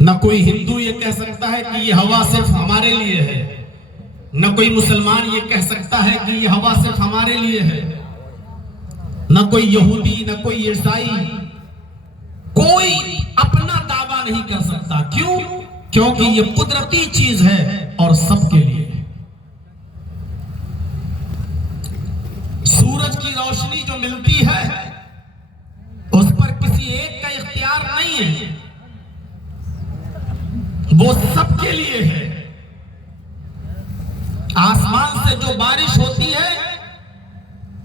न कोई हिंदू ये कह सकता है कि ये हवा सिर्फ हमारे लिए है, न कोई मुसलमान ये कह सकता है कि ये हवा सिर्फ हमारे लिए है, न कोई यहूदी, न कोई ईसाई, कोई अपना दावा नहीं कर सकता। क्यों? क्योंकि ये कुदरती चीज है और सबके लिए है। सूरज की रोशनी जो मिलती है उस पर किसी एक का इख्तियार नहीं है, वो सबके लिए है। आसमान से जो बारिश होती है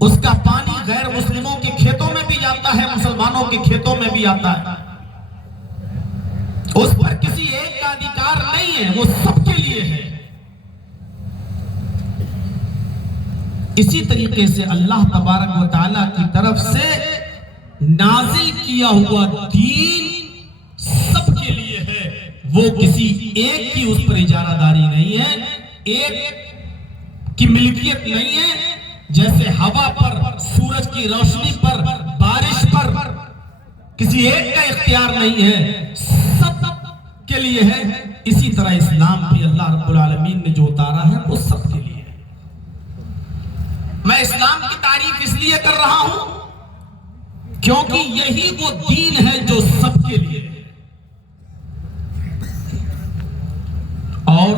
उसका पानी गैर मुस्लिमों के खेतों में भी जाता है, मुसलमानों के खेतों में भी आता है। उस पर किसी एक का अधिकार नहीं है, वो सबके लिए है। इसी तरीके से अल्लाह तबारक व तआला की तरफ से नाजिल किया हुआ दीन सबके लिए है, वो किसी एक की उस पर इजारादारी नहीं है, एक की मिल्कियत नहीं है। जैसे हवा पर, सूरज की रोशनी पर, बारिश पर किसी एक का इख्तियार नहीं है, सब के लिए है। इसी तरह इस्लाम भी अल्लाह रब्बुल आलमीन ने जो उतारा है वो सबके लिए है। मैं इस्लाम की तारीफ इसलिए कर रहा हूं क्योंकि यही वो दीन है जो सबके लिए है। और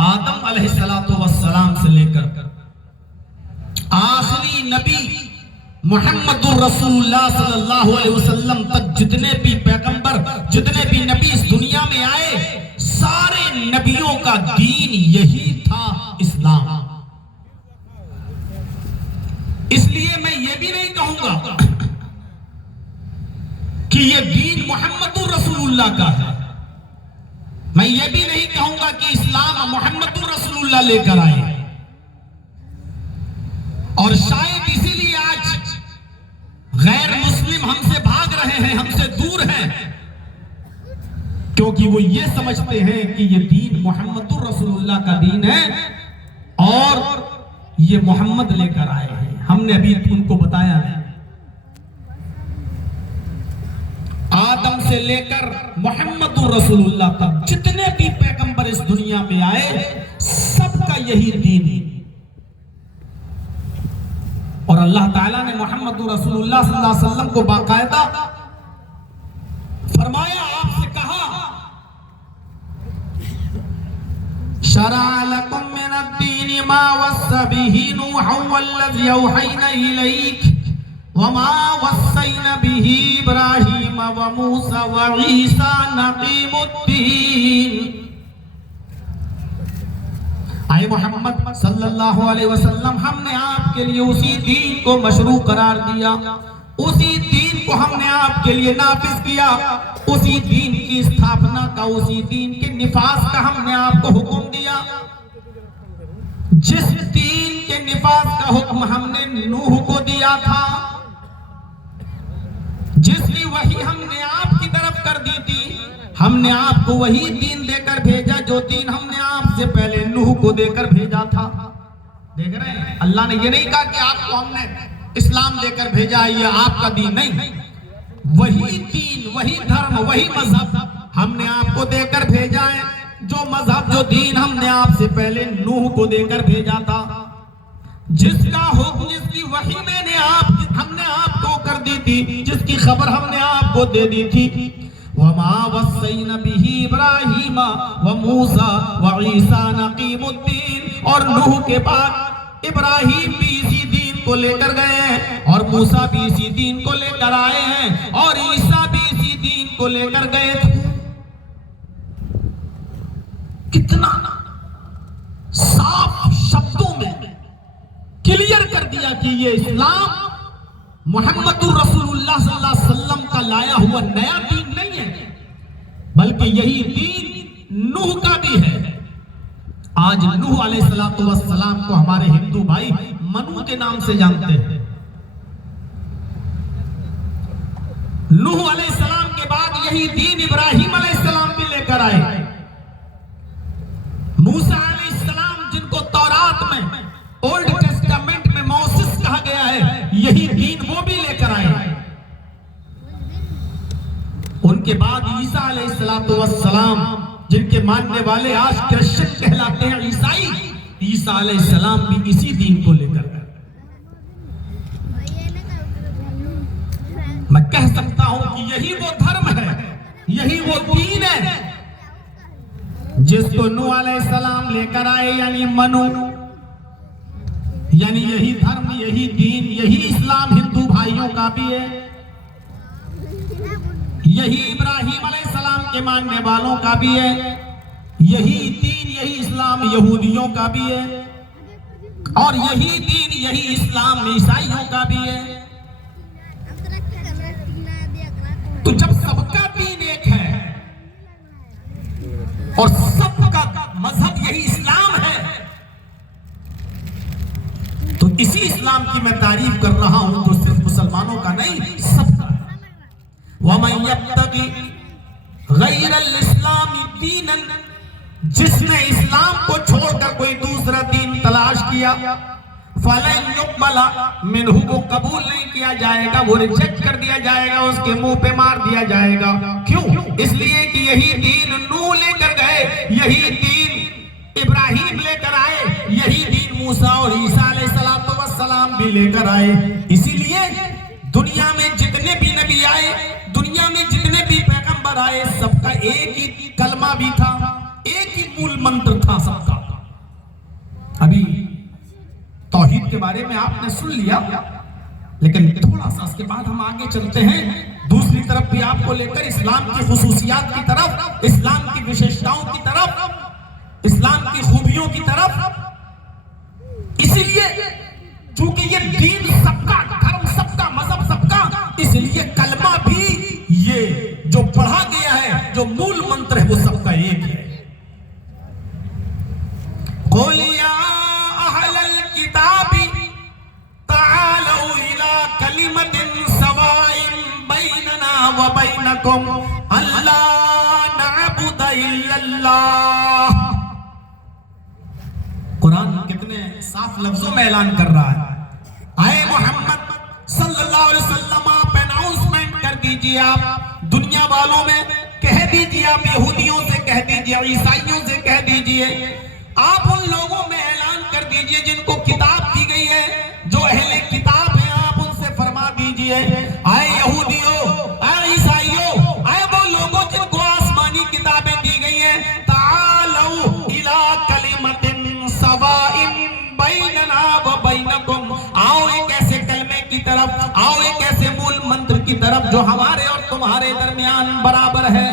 आदम अलैहिस्सलातु वस्सलाम से लेकर आखिरी नबी मुहम्मदुर रसूलुल्लाह सल्लल्लाहु अलैहि वसल्लम तक जितने भी पैगंबर, जितने भी नबी इस दुनिया में आए, सारे नबियों का दीन यही था, इस्लाम। इसलिए मैं ये भी नहीं कहूंगा कि ये दीन मुहम्मदुर रसूलुल्लाह का है। मैं ये भी नहीं कहूंगा कि इस्लाम मुहम्मदुर रसूलुल्लाह लेकर आए। और शायद इसीलिए आज गैर मुस्लिम हमसे भाग रहे हैं, हमसे दूर हैं, क्योंकि वो ये समझते हैं कि ये दीन मुहम्मदुर रसूलुल्लाह का दीन है और ये मोहम्मद लेकर आए हैं। हमने अभी उनको बताया है, आदम से लेकर मुहम्मदुर रसूलुल्लाह तक जितने भी पैगंबर इस दुनिया में आए, सबका यही दीन है। और अल्लाह ताला ने मुहम्मदुर रसूलुल्लाह सल्लल्लाहु अलैहि वसल्लम को बाकायदा फरमाया, आपसे कहा, शरअ लकुम मिनद्दीन मा वस्सा बिही नूहन वल्लज़ी औहैना इलैक वमा वस्सैना बिही इब्राहीम व मूसा व ईसा नक़ीमुद्दीन। आए मोहम्मद सल्लल्लाहु अलैहि वसल्लम, हमने आपके लिए उसी दीन को मशरू करार दिया, उसी दीन को हमने आपके लिए नाफिज किया, उसी दीन की स्थापना का, उसी दीन के निफाज का हमने आपको हुक्म दिया। जिस दीन के निफाज का हुक्म हमने नूह को दिया था, जिसकी वही हमने आपकी तरफ कर दी थी, हमने आपको वही दीन देकर भेजा जो दीन हमने आपसे पहले नूह को देकर भेजा था। देख रहे हैं, अल्लाह ने ये नहीं कहा कि आपको हमने इस्लाम देकर भेजा है, ये आपका दीन नहीं। वही दीन, वही धर्म, वही मजहब हमने आपको देकर भेजा है, जो मजहब, जो दीन हमने आपसे पहले नूह को देकर भेजा था, जिसका हुक्म, जिसकी वही हमने आपको कर दी थी, जिसकी खबर हमने आपको दे दी थी। वमा वस्सैना बिही इब्राहीम व मूसा व ईसा नक़ीमुद्दीन। और नूह के बाद इब्राहीम भी इसी दीन को लेकर गए हैं, और मूसा भी इसी दीन को लेकर आए हैं, और ईसा भी इसी दीन को लेकर गए थे। कितना साफ शब्दों में क्लियर कर दिया कि ये इस्लाम मुहम्मदुर रसूलुल्लाह सल्लल्लाहु अलैहि वसल्लम का लाया हुआ नया दीन नहीं है, बल्कि यही दीन नूह का भी है। आज नूह अलैहिस्सलातु वस्सलाम को हमारे हिंदू भाई मनु के नाम से जानते हैं। नूह अलैहिस्सलाम के बाद यही दीन इब्राहीम अलैहिस्सलाम भी लेकर आए। मूसा अलैहिस्सलाम, जिनको तौरात में, ओल्ड टेस्टामेंट में मोसेस कहा गया है, यही दीन वो भी लेकर आए। उनके बाद ईसा अलैहिस्सलाम, जिनके मानने वाले आज क्रिश्चियन कहलाते हैं, ईसाई, ईसा अलैहिस्सलाम भी इसी दीन को लेकर गए। मैं कह सकता हूं कि यही वो धर्म है, यही वो दीन है जिसको नूह अलैहिस्सलाम लेकर आए, यानी मनु, यानी यही धर्म, यही दीन, यही इस्लाम हिंदू भाइयों का भी है, यही इब्राहिम अलैहिस्सलाम के मानने वालों का भी है, यही दीन, यही इस्लाम यहूदियों का भी है, और यही दीन, यही इस्लाम ईसाइयों का भी है। तो जब सबका दीन एक है और सबका मजहब यही इस्लाम है, तो इसी इस्लाम की मैं तारीफ कर रहा हूं, तो सिर्फ मुसलमानों का नहीं, सबका। वमन यब्तगी गैरल इस्लामी दीनन, जिसने इस्लाम को छोड़कर कोई दूसरा दीन तलाश किया, फलन युक़बल मिन्हु, को कबूल नहीं किया जाएगा, वो रिजेक्ट कर दिया जाएगा, उसके मुंह पे मार दिया जाएगा। क्यों? इसलिए कि यही दीन नूह लेकर गए, यही दीन इब्राहिम लेकर आए, यही दीन मूसा और ईसा अलैहिस्सलाम भी लेकर आए। इसीलिए दुनिया में जितने भी नबी आए, दुनिया में जितने भी पैगंबर आए, सबका एक ही कलमा भी था, एक ही मूल मंत्र था सबका। अभी तौहीद के बारे में आपने सुन लिया, लेकिन थोड़ा सा उसके बाद हम आगे चलते हैं, दूसरी तरफ भी आपको लेकर इस्लाम की खुसूसियात की तरफ, इस्लाम की विशेषताओं की तरफ, इस्लाम की खूबियों की तरफ। इसीलिए चूंकि ये दीन सबका, धर्म सबका, मजहब सबका, इसलिए कलमा भी ये जो पढ़ा गया है, जो मूल मंत्र है, वो सबका एक है। कोलिया अहलल किताबी तालौ इला कलिमतिन सवाइन बैनना व बैनकुम अल्ला नअबुद इल्लल्लाह। कुरान कितने साफ लफ्जों में ऐलान कर रहा है, आए मोहम्मद सल्लल्लाहु अलैहि वसल्लम, आप अनाउंसमेंट कर दीजिए, आप दुनिया वालों में कह दीजिए, आप यहूदियों से कह दीजिए, ईसाइयों से कह दीजिए, आप उन लोगों में ऐलान कर दीजिए जिनको किताब दी गई है, जो अहले किताब है, आप उनसे फरमा दीजिए, आए यहूदियों, आए ईसाइयों, आए वो लोगों जिनको आसमानी किताबें दी गई हैं, तालौ इला कलिमतिन सवाइन बैनना व बैनकुम, आओ एक ऐसे कलमे की तरफ, आओ एक ऐसे मूल मंत्र की तरफ जो हमारे और तुम्हारे दरमियान बराबर है।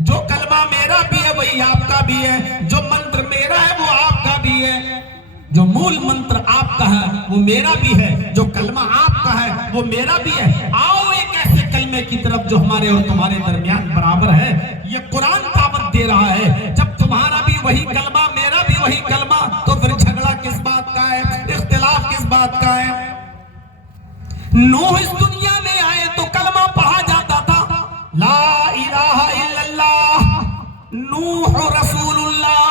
जो कलमा मेरा भी है वही आपका भी है, जो मंत्र मेरा है वो आपका भी है, जो मूल मंत्र आपका है वो मेरा भी है, जो कलमा आपका है वो मेरा भी है। आओ एक ऐसे कलमे की तरफ जो हमारे और तुम्हारे दरमियान बराबर है। ये कुरान दावत दे रहा है, जब तुम्हारा भी वही कलमा, मेरा भी वही कलमा, तो फिर झगड़ा किस बात का है, इख्तिलाफ किस बात का है। नूह इस दुनिया में आए तो कलमा पढ़ा जाता था, ला इलाहा इल्लल्लाह नूह रसूलुल्लाह।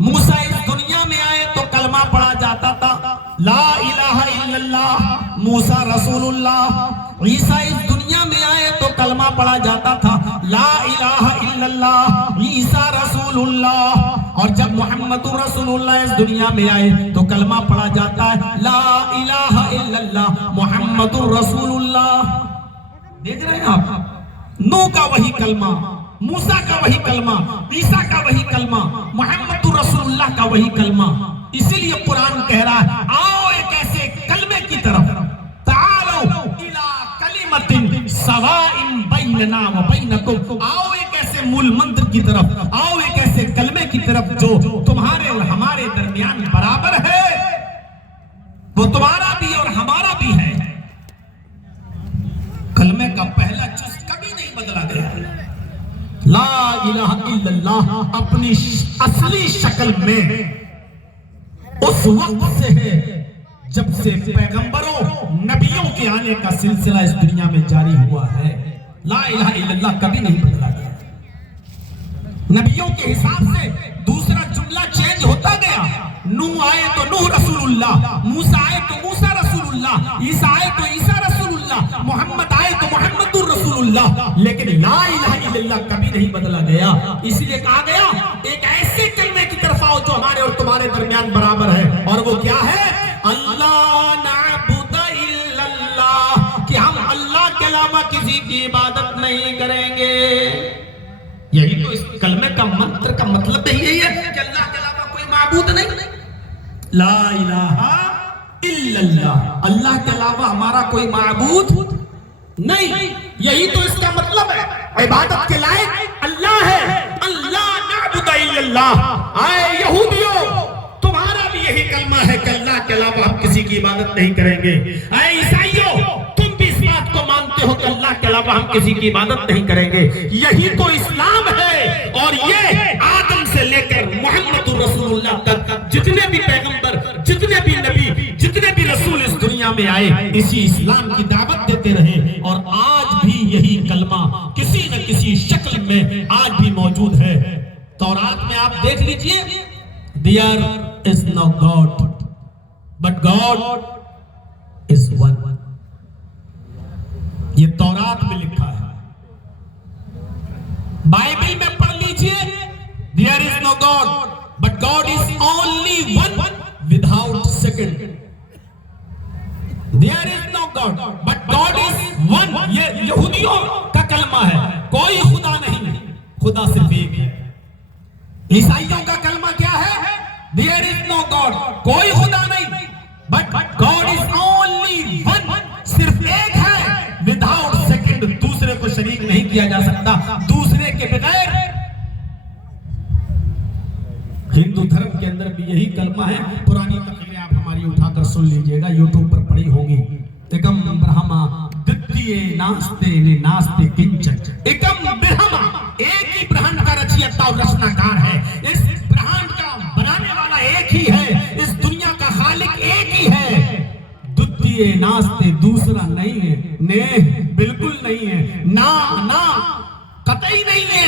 मूसा इस दुनिया में आए तो कलमा पढ़ा जाता था, ला इलाहा इल्लल्लाह मूसा रसूलुल्लाह। ईसा इस दुनिया में आए तो कलमा पढ़ा जाता था, ला इलाहा इल्लल्लाह ईसा रसूलुल्लाह। और जब मुहम्मदुर रसूलुल्लाह इस दुनिया में आए तो कलमा पढ़ा जाता है, ला इलाहा इल्लल्लाह मुहम्मदुर रसूलुल्लाह। देख रहे हैं आप, नूह का वही कलमा, मूसा का वही कलमा, ईसा का वही कलमा, मुहम्मदुर रसूलुल्लाह का वही कलमा। इसीलिए कुरान कह रहा है, आओ एक ऐसे कलमे की तरफ, तालो इला कलिमतिन सवाइन बैनना व बैनकुम, आओ एक ऐसे मूल मंत्र की तरफ, आओ एक ऐसे कलमे की तरफ जो तुम्हारे और हमारे दरमियान बराबर है, वो तुम्हारा भी और हमारा भी है। कलमे का पहला जुज़ कभी नहीं बदला गया। ला इलाहा इल्लल्लाह अपनी असली शक्ल में उस वक्त से है जब से पैगंबरों, नबियों के आने का सिलसिला इस दुनिया में जारी हुआ है। ला इलाहा इल्लल्लाह कभी नहीं बदला गया। नबियों के हिसाब से दूसरा जुमला चेंज होता गया। नूह आए तो नूह रसूलुल्लाह, मूसा आए तो मूसा रसूलुल्लाह, ईसा आए तो ईसा रसूलुल्लाह, मोहम्मद आए तो मोहम्मदुर रसूलुल्लाह। रसूलुल्लाह, लेकिन ला इलाहा इल्लल्लाह कभी नहीं बदला गया। इसलिए कहा गया एक ऐसे कलमे की तरफ आओ जो हमारे और तुम्हारे दरमियान बराबर है, और वो क्या है? अल्लाह नअबुदु इल्लल्लाह, कि हम अल्लाह के अलावा किसी की इबादत नहीं करेंगे। यही तो इस कलमे का मंत्र का मतलब यही है कि अल्लाह के अलावा कोई माबूद नहीं, ला इलाहा इल्लल्लाह, अल्लाह के अलावा हमारा कोई माबूद नहीं। यही तो इसका मतलब है, इबादत के लायक अल्लाह है। अल्लाह नअबुदु इल्लल्लाह। आए यहूदियों, तुम्हारा भी यही कलमा है कि अल्लाह के अलावा हम किसी की इबादत नहीं करेंगे। आए ईसाइयों, तुम भी इस बात को मानते हो कि अल्लाह के अलावा हम किसी की इबादत नहीं करेंगे। यही तो इस्लाम है। और ये आदम से लेकर मुहम्मदुर रसूलुल्लाह तक जितने भी पैगंबर, जितने भी नबी, जितने भी रसूल इस दुनिया में आए, इसी इस्लाम की दावत देते रहे। और आज भी यही कलमा किसी न किसी शक्ल में आज भी मौजूद है। तौरात में आप देख लीजिए, there is no God but God is one. ये तौरात में लिखा है। बाइबल में पढ़ लीजिए, there is no God but God is only one without second. There is no God but God is one. ये यहूदियों का कलमा है, कोई खुदा नहीं, खुदा सिर्फ एक है। ईसाइयों का कलमा क्या है? देयर इज नो गॉड, कोई खुदा नहीं, but God is only one, सिर्फ एक है, विदाउट सेकंड, दूसरे को शरीक नहीं किया जा सकता, दूसरे के बगैर। हिंदू धर्म के अंदर भी यही कलमा है। पुरानी तकरीरें आप हमारी उठाकर सुन लीजिएगा, यूट्यूब पर पड़ी होगी। एकम ब्रह्मा द्वितीय नास्ते ने नास्ते किंचन। एकम ब्रह्मा, एक ही ब्रह्मांड का रचयिता और रचनाकार है। इस ब्रह्मांड का बनाने वाला एक ही है, इस दुनिया का खालिक एक ही है। द्वितीय नास्ते, दूसरा नहीं है, ने बिल्कुल नहीं है, ना ना कतई नहीं है,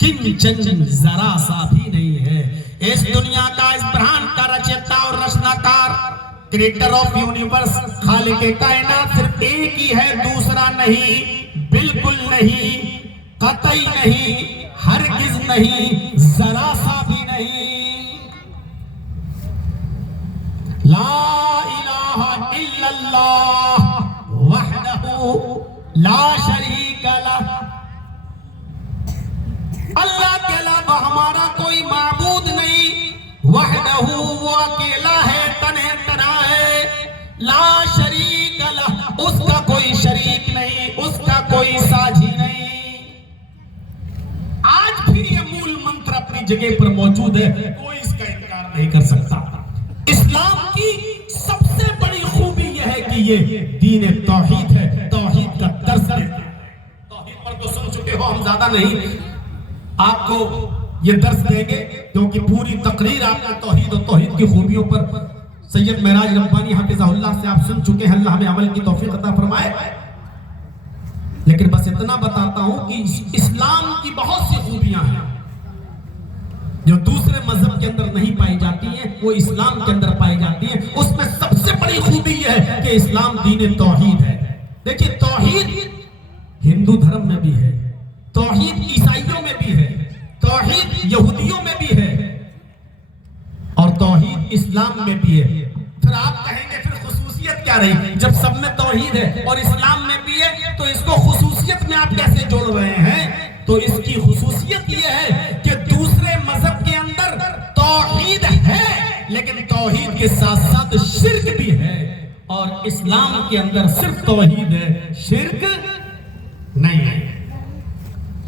किंचन जरा सा भी नहीं है। इस दुनिया का, इस ब्रह्मांड का रचयिता और रचनाकार, क्रिएटर ऑफ यूनिवर्स, खालिक कायनात सिर्फ एक ही है, दूसरा नहीं, बिल्कुल नहीं, कतई नहीं, हरगिज नहीं, जरा सा भी नहीं। ला इलाहा इल्लल्लाह वहदहू ला शरीका लह। अल्लाह के अलावा हमारा कोई माबूद नहीं। वहदहू, वो अकेला है, तन्हे तन्हा है। ला शरीक लह, उसका कोई शरीक नहीं, उसका कोई साझी नहीं। आज भी ये मूल मंत्र अपनी जगह पर मौजूद है, कोई इसका इनकार नहीं कर सकता। इस्लाम की सबसे बड़ी खूबी यह है कि ये दीन तौहीद है, तौहीद का दर्स है। तौहीद पर तो सुन चुके हो, हम ज्यादा नहीं आपको ये दर्स देंगे, क्योंकि पूरी तकरीर आपका तौहीद और तौहीद की खूबियों पर सैयद महराज रब्बानी हाफिज़हुल्लाह से आप सुन चुके हैं। अल्लाह हमें अमल की तौफीक अता फरमाए। लेकिन बस इतना बताता हूं कि इस्लाम की बहुत सी खूबियां हैं जो दूसरे मजहब के अंदर नहीं पाई जाती हैं, वो इस्लाम के अंदर पाई जाती हैं। उसमें सबसे बड़ी खूबी यह है कि इस्लाम दीन तौहीद है। देखिए, तौहीद हिंदू धर्म में भी है, तौहीद ईसाइयों में भी है, तौहीद यहूदियों में भी है, और तौहीद इस्लाम में भी है। फिर आप कहेंगे फिर खुसूसियत क्या रही? जब सब में तौहीद है और इस्लाम में भी है, तो इसको खुसूसियत में आप कैसे जोड़ रहे हैं? तो इसकी खुसूसियत यह है कि दूसरे मजहब के अंदर तौहीद है, लेकिन तौहीद के साथ साथ शिर्क भी है, और इस्लाम के अंदर सिर्फ तौहीद है, शिर्क नहीं है।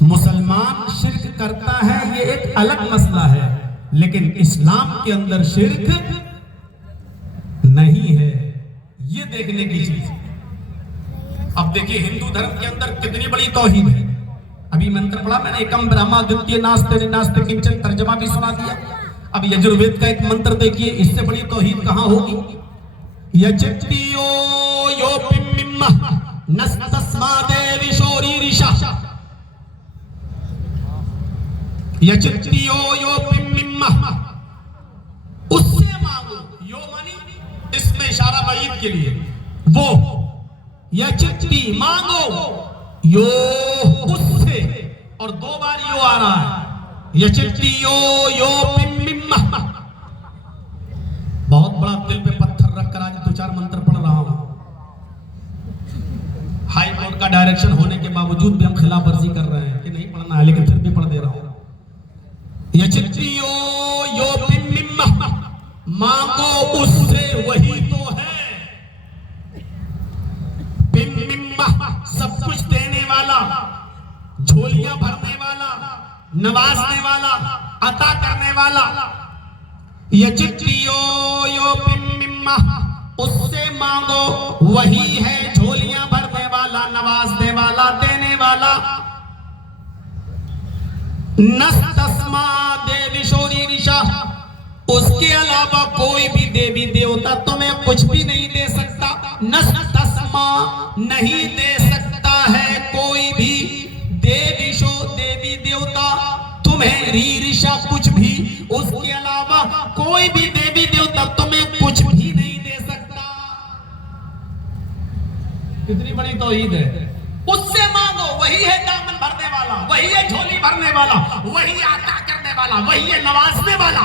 मुसलमान शिर्क करता है, ये एक अलग मसला है, लेकिन इस्लाम के अंदर शिर्क नहीं है। ये देखने की चीज। अब देखिए, हिंदू धर्म के अंदर कितनी बड़ी तौहीद है। अभी मंत्र पढ़ा मैंने, एकम ब्रह्मा द्वितीय नास्ते नास्ते किंचन, तर्जमा भी सुना दिया। अब यजुर्वेद का एक मंत्र देखिए, इससे बड़ी तौहीद कहां होगी? यजतियो यो पिम्मिम्मा नस्तस्मादे विशोरी रिशा। यजतियो यो पिम्मिम्मा, उससे मांगो। यो मानी इसमें इशारा वईद के लिए, वो यजति मांगो, यो उससे, और 2 बार यो आ रहा है, यचित्ती यो पिम्मिम्मा। बहुत बड़ा दिल पे पत्थर रखकर आज 2-4 मंत्र पढ़ रहा हूं। हाई कोर्ट का डायरेक्शन होने के बावजूद भी हम खिलाफ वर्जी कर रहे हैं कि नहीं पढ़ना है, लेकिन फिर भी पढ़ दे रहा हूं। यचित्ती यो पिम्मिम्मा, मांगो उससे वही तो है। पिम्मिम्मा, सब कुछ देने वाला, झोलियां भरने वाला, नवाजने वाला, अता करने वाला। यचित्तियो यो पिम्मिम्मा, उससे मांगो वही है झोलियां भरने वाला, नवाजने वाला, देने वाला। नस्तस्मा देवी शोरी ऋषा, उसके अलावा कोई भी देवी देवता तुम्हें कुछ भी नहीं दे सकता। नस्तस्मा, नहीं दे सकता है कोई भी देवी देवता तुम्हें ऋषा कुछ भी, उसके अलावा कोई भी देवी देवता तुम्हें कुछ भी नहीं दे सकता। कितनी बड़ी तौहीद है। उससे मांगो, वही है दामन भरने वाला, वही है झोली भरने वाला, वही आता करने वाला, वही है नवाजने वाला।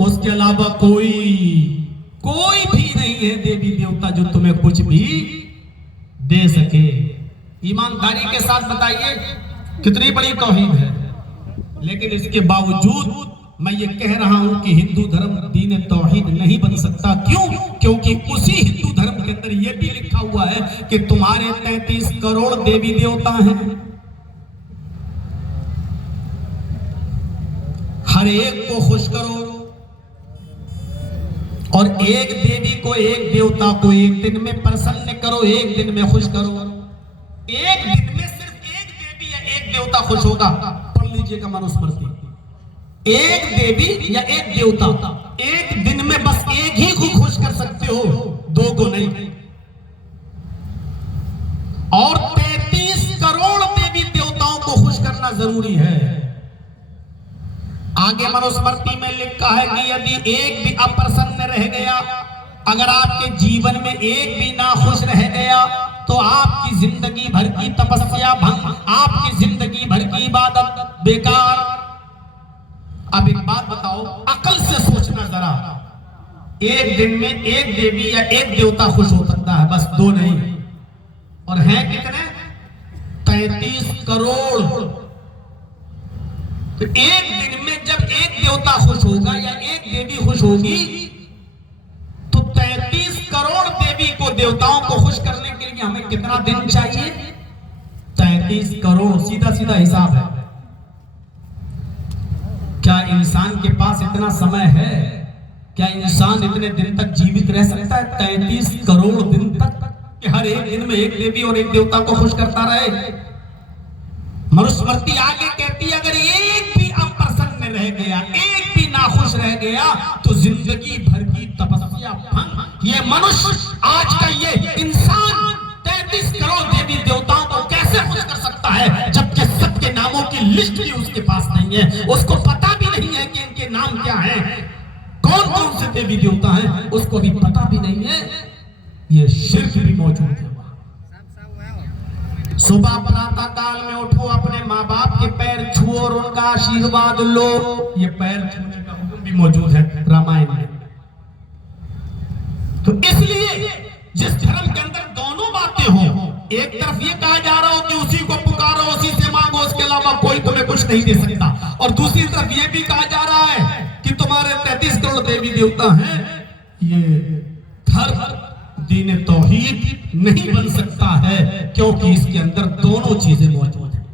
उसके अलावा कोई भी नहीं है देवी देवता जो तुम्हें कुछ भी दे सके। ईमानदारी के साथ बताइए कितनी बड़ी तौहीद है। लेकिन इसके बावजूद मैं ये कह रहा हूं कि हिंदू धर्म दीन तौहीद नहीं बन सकता। क्यों? क्योंकि उसी हिंदू धर्म के अंदर यह भी लिखा हुआ है कि तुम्हारे 33 करोड़ देवी देवता हैं, हर एक को खुश करो, और एक देवी को, एक देवता को एक दिन में प्रसन्न करो, एक दिन में खुश करो। एक दिन में सिर्फ एक देवी या एक देवता खुश होगा। पढ़ लीजिएगा मनुस्मृति। एक देवी या एक देवता एक दिन में बस एक ही को खुश कर सकते हो, 2 को नहीं। और 33 करोड़ देवी देवताओं को खुश करना जरूरी है। आगे मनुस्मृति में लिखा है कि यदि एक भी अप्रसन्न रह गया, अगर आपके जीवन में एक भी ना खुश रह गया, तो आपकी जिंदगी भर की तपस्या भंग, आपकी जिंदगी भर की इबादत बेकार। अब एक बात बताओ, अकल से सोचना जरा, एक दिन में एक देवी या एक देवता खुश हो सकता है, बस 2 नहीं। और हैं कितने? 33 करोड़। तो एक दिन में जब एक देवता खुश होगा या एक देवी खुश होगी, तो 33 करोड़ देवी को, देवताओं को खुश करने के लिए हमें कितना दिन चाहिए? 33 करोड़। सीधा सीधा हिसाब है। क्या इंसान के पास इतना समय है? क्या इंसान इतने दिन तक जीवित रह सकता है? 33 करोड़ दिन तक कि हर एक दिन में एक देवी और एक देवता को खुश करता रहे। मनुस्मृति आगे कहती है, अगर एक भी अप्रसन्न रह गया, एक भी नाखुश रह गया, तो जिंदगी भर की तपस्या भंग। ये मनुष्य, आज का ये इंसान 33 करोड़ देवी देवताओं को कैसे खुश कर सकता है, जबकि सबके नामों की लिस्ट भी उसके पास नहीं है, उसको पता भी नहीं है कि इनके नाम क्या हैं, कौन कौन से देवी देवता हैं, उसको भी पता भी नहीं है। ये शिर्क भी मौजूद है। सुबह प्रातः काल में उठो, अपने माँ बाप के पैर छुओ और उनका आशीर्वाद लो। ये पैर छूने का हुक्म भी मौजूद है रामायण में। तो इसलिए जिस धर्म के अंदर दोनों बातें हो, एक तरफ ये कहा जा रहा हो कि उसी को पुकारो, उसी से मांगो, उसके अलावा कोई तुम्हें कुछ नहीं दे सकता, और दूसरी तरफ ये भी कहा जा रहा है कि तुम्हारे 33 करोड़ देवी देवता हैं, ये धर्म दीन तौहीद नहीं बन सकता है, क्योंकि इसके अंदर दोनों चीजें मौजूद हैं।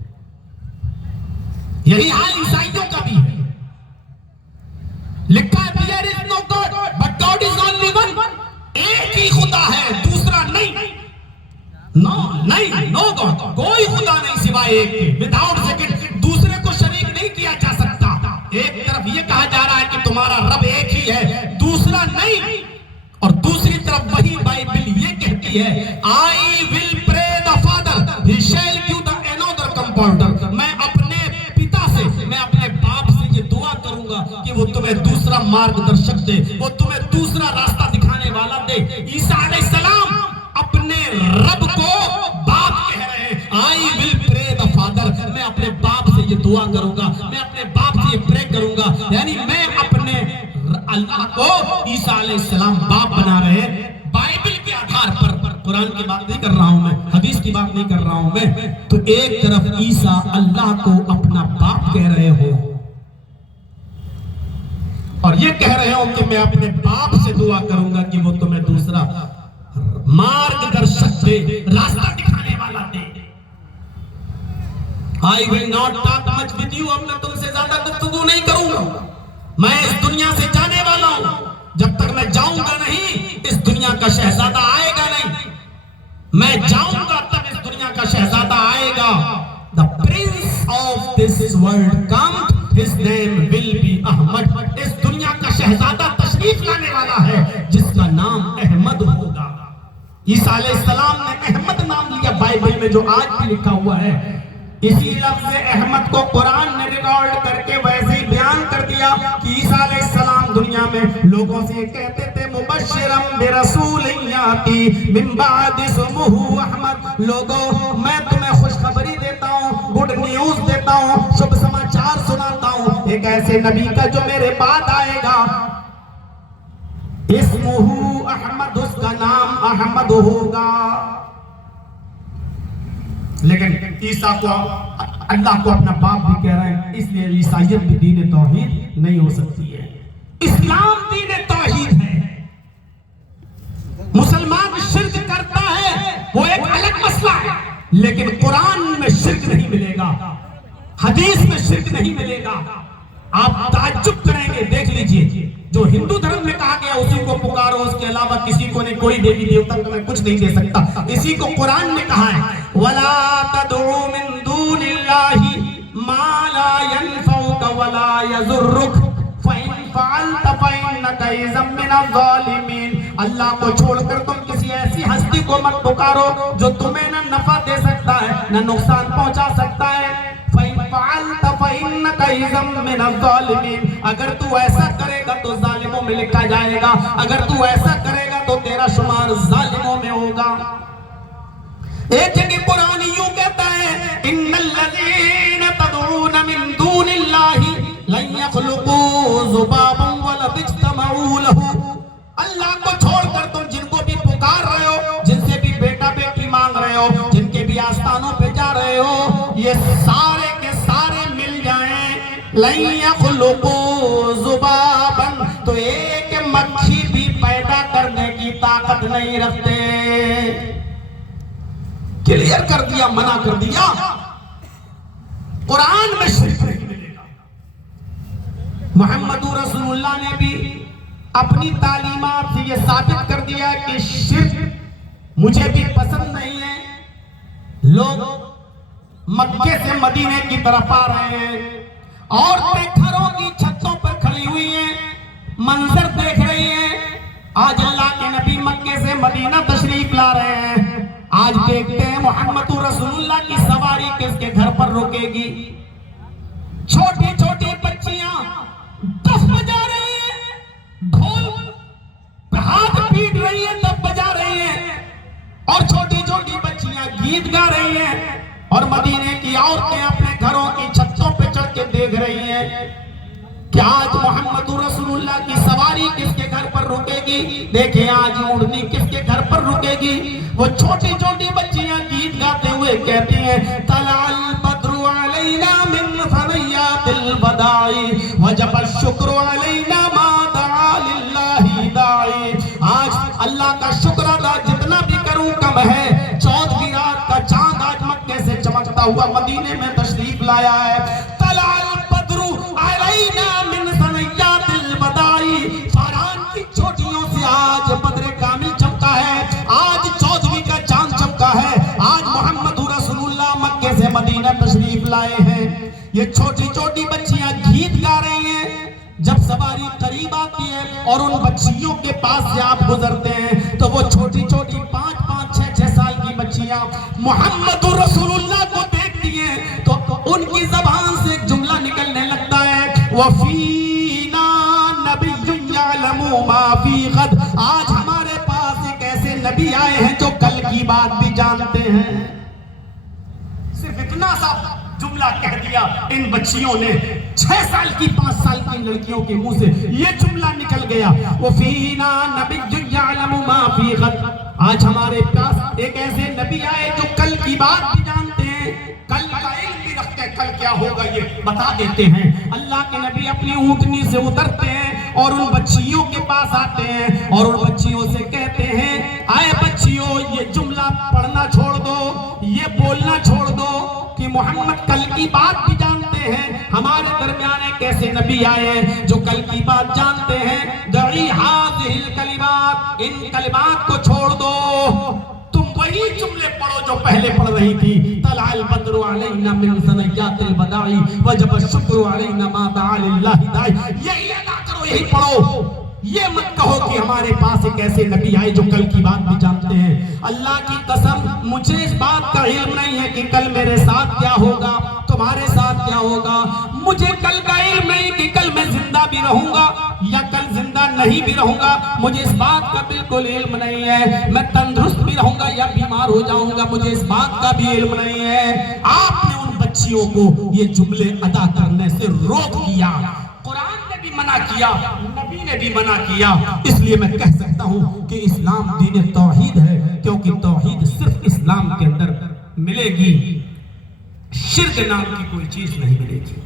यही हाल ईसाइयों का भी है। लिखा है there is no God but God is only one. एक ही खुदा है, दूसरा नहीं। नो गॉड, कोई खुदा नहीं सिवाय एक के, विदाउट सेकंड, दूसरे को शरीक नहीं किया जा सकता। एक तरफ ये कहा जा रहा है कि तुम्हारा रब एक ही है, दूसरा नहीं, और दूसरी तरफ वही बाइबल ये कहती है, I will pray the father he shall give the another compounder. मैं अपने पिता से, मैं अपने बाप से ये दुआ करूंगा कि वो तुम्हें दूसरा मार्गदर्शक दे, वो तुम्हें दूसरा रास्ता दिखाने वाला दे। ईसा अलैहिस्सलाम अपने रब को बाप कह रहे हैं, I will pray the father. लिए दुआ करूंगा, मैं अपने बाप से प्रे करूंगा। यानी मैं अपने अल्लाह को ईसा अलैहिस्सलाम बाप बना रहे, बाइबल के आधार पर, कुरान की बात नहीं कर रहा हूं मैं, हदीस की बात नहीं कर रहा हूं मैं। तो एक तरफ ईसा अल्लाह को अपना बाप कह रहे हो और ये कह रहे हो कि मैं अपने बाप से दुआ करूंगा कि वो तुम्हें दूसरा मार्गदर्शक दे, रास्ता दिखाने वाला दे। I will not talk much with you, अब मैं तुमसे ज्यादा गुफ्तगू नहीं करूंगा। मैं इस दुनिया से जाने वाला हूं, जब तक मैं जाऊंगा नहीं इस दुनिया का शहजादा आएगा नहीं। मैं जाऊंगा तब इस दुनिया का शहजादा आएगा। The prince of this world come, his name will be Ahmad. इस दुनिया का शहजादा तशरीफ लाने वाला है जिसका नाम अहमद होगा। ईसा अलैहिस्सलाम ने अहमद नाम लिया बाइबल में, जो आज भी लिखा हुआ है। इसी लफ्ज़ अहमद को कुरान ने रिकॉर्ड करके वैसे ही बयान कर दिया कि ईसा अलैहिस्सलाम दुनिया में लोगों से कहते थे मुबश्शिरम बिरसूलिन याती मिन बादि इस्मुहु अहमद। लोगों, मैं तुम्हें खुशखबरी देता हूँ, गुड न्यूज देता हूँ, शुभ समाचार सुनाता हूँ एक ऐसे नबी का जो मेरे बाद आएगा। इस्मुहु अहमद, उसका नाम अहमद होगा। लेकिन ईसा को, अल्लाह को अपना बाप भी कह रहे हैं, इसलिए ईसाइयत भी दीन तौहीद नहीं हो सकती है। इस्लाम दीन तौहीद है। मुसलमान शिर्क करता है वो एक अलग मसला है, लेकिन कुरान में शिर्क नहीं मिलेगा, हदीस में शिर्क नहीं मिलेगा। आप ताज्जुब करेंगे, देख लीजिए, जो हिंदू धर्म में कहा गया उसी को पुकारो, उसके अलावा किसी को नहीं, कोई देवी देवता को मैं कुछ नहीं दे सकता, इसी को कुरान ने कहा है। वला तदउ मिन दूनिल्लाहि मा ला यनफउक वला यजुर्रुक फइन फअलत फइन्नका इज़म मिनज़ ज़ालिमीन। अल्लाह को छोड़कर तुम किसी ऐसी हस्ती को मत पुकारो जो तुम्हें न नफा दे सकता है न नुकसान पहुंचा सकता है। अगर तू ऐसा करेगा तो जालिमों में लिखा जाएगा, अगर तू ऐसा करेगा तो तेरा शुमार जालिमों में होगा। एक जगह कुरान यूं कहता है, इन्नल लज़ीना तदऊन मिन दूनिल्लाहि लन यखलुकू ज़ुबाबन वला इज्तमऊ लहू। अल्लाह को छोड़कर तुम जिनको भी पुकार रहे हो, जिनसे भी बेटा बेटी मांग रहे हो, जिनके भी आस्थानों पे जा रहे हो, ये सारे के सारे मिल जाएं, लन यखलुकू ज़ुबाबन, तो एक मक्खी भी पैदा करने की ताकत नहीं रखते। क्लियर कर दिया, मना कर दिया, कुरान में शिर्क नहीं मिलेगा। मोहम्मद रसूलुल्लाह ने भी अपनी तालीमात से यह साबित कर दिया कि शिर्क मुझे भी पसंद नहीं है। लोग मक्के से मदीने की तरफ आ रहे हैं, औरतें घरों की छतों पर खड़ी हुई हैं, मंजर देख रही हैं। आज अल्लाह के नबी मक्के से मदीना तशरीफ ला रहे हैं। आज देखते हैं मोहम्मद रसूलुल्लाह की सवारी किसके घर पर रुकेगी। छोटी छोटी बच्चियां दफ बजा रही हैं, ढोल हाथ पीट रही है, दफ बजा रही हैं, और छोटी छोटी बच्चियां गीत गा रही हैं, और मदीने की औरतें अपने घरों की छतों पे चढ़ के देख रही हैं कि आज मोहम्मद रसूलुल्लाह की सवारी किसके घर पर रुकेगी। देखें आज ऊँटनी किसके घर पर रुकेगी। वो छोटी छोटी बच्चियां गीत गाते हुए कहती हैं, तलाल बद्रु अलैना मिन फरियातिल बदाई वजब शुक्र अलैना मा दआ लिल्लाहि दाई। आज अल्लाह का शुक्र अदा जितना भी करूं कम है। 14वीं रात का चांद आज मक्के से चमकता हुआ मदीने में तशरीफ लाया है। तलाल बद्रु अलैना मिन फरियातिल बदाई, फरहान की चोटियों से आज बद्र कामिल चमका है, आज 14वीं का चांद चमका है। आज मोहम्मद रसूलुल्लाह मक्के से मदीना तशरीफ लाए हैं। ये छोटी छोटी बच्चियां गीत गा रही हैं। जब सवारी करीब आती है और उन बच्चियों के पास से आप गुजरते हैं तो वो छोटी छोटी 5-5, 6-6 साल की बच्चियां मोहम्मद रसूलुल्लाह को देखती हैं तो उनकी जबान से एक जुमला निकलने लगता है, वफीना नबिय्युन यअलमु मा फी गद। आज हमारे पास एक ऐसे नबी आए हैं जो कल की बात भी जानते हैं। सिर्फ इतना सा जुमला जुमला कह दिया। इन बच्चियों ने 6 साल की 5 साल की लड़कियों के मुंह से ये जुमला निकल गया, वो फीना नबिय्युन यअलमु मा फी गद। आज हमारे पास एक ऐसे नबी आए जो कल की बात भी जानते हैं, कल का इल्म भी रखते हैं, कल क्या होगा ये बता देते हैं। अल्लाह के नबी अपनी ऊंटनी से उतरते हैं और उन बच्चियों के पास आते हैं और उन बच्चियों से कहते हैं, आए बच्चियों, ये जुमला पढ़ना छोड़ दो, ये बोलना छोड़ दो कि मोहम्मद कल की बात भी जानते हैं। हमारे दरमियान एक ऐसे नबी आए जो कल की बात जानते हैं। दई हाज़िहिल कलिमात, इन कलिमात को छोड़ दो, तुम वही जुमले पढ़ो जो पहले पढ़ रही थी। तलाल बद्रु अलैना मिन सनयातिल बदाई वजब शुक्र अलैना मा दआ लिल्लाहि दाई। यही अदा करो, यही पढ़ो। ये मत कहो कि हमारे पास एक ऐसे नबी आए जो कल की बात भी जानते हैं। अल्लाह की कसम, मुझे इस बात का इल्म नहीं है कि कल मेरे साथ क्या होगा, तुम्हारे साथ क्या होगा। मुझे कल का इल्म नहीं कि कल मैं जिंदा भी रहूंगा या कल जिंदा नहीं भी रहूंगा। मुझे इस बात का बिल्कुल इल्म नहीं है। मैं तंदुरुस्त भी रहूंगा या बीमार हो जाऊंगा, मुझे इस बात का भी इल्म नहीं है। आपने उन बच्चियों को ये जुमले अदा करने से रोक दिया। कुरान ने भी मना किया, नबी ने भी मना किया। इसलिए मैं कह सकता हूं कि इस्लाम दीन तौहीद है, क्योंकि तौहीद सिर्फ इस्लाम के अंदर मिलेगी, शिर्क नाम की कोई चीज नहीं मिलेगी।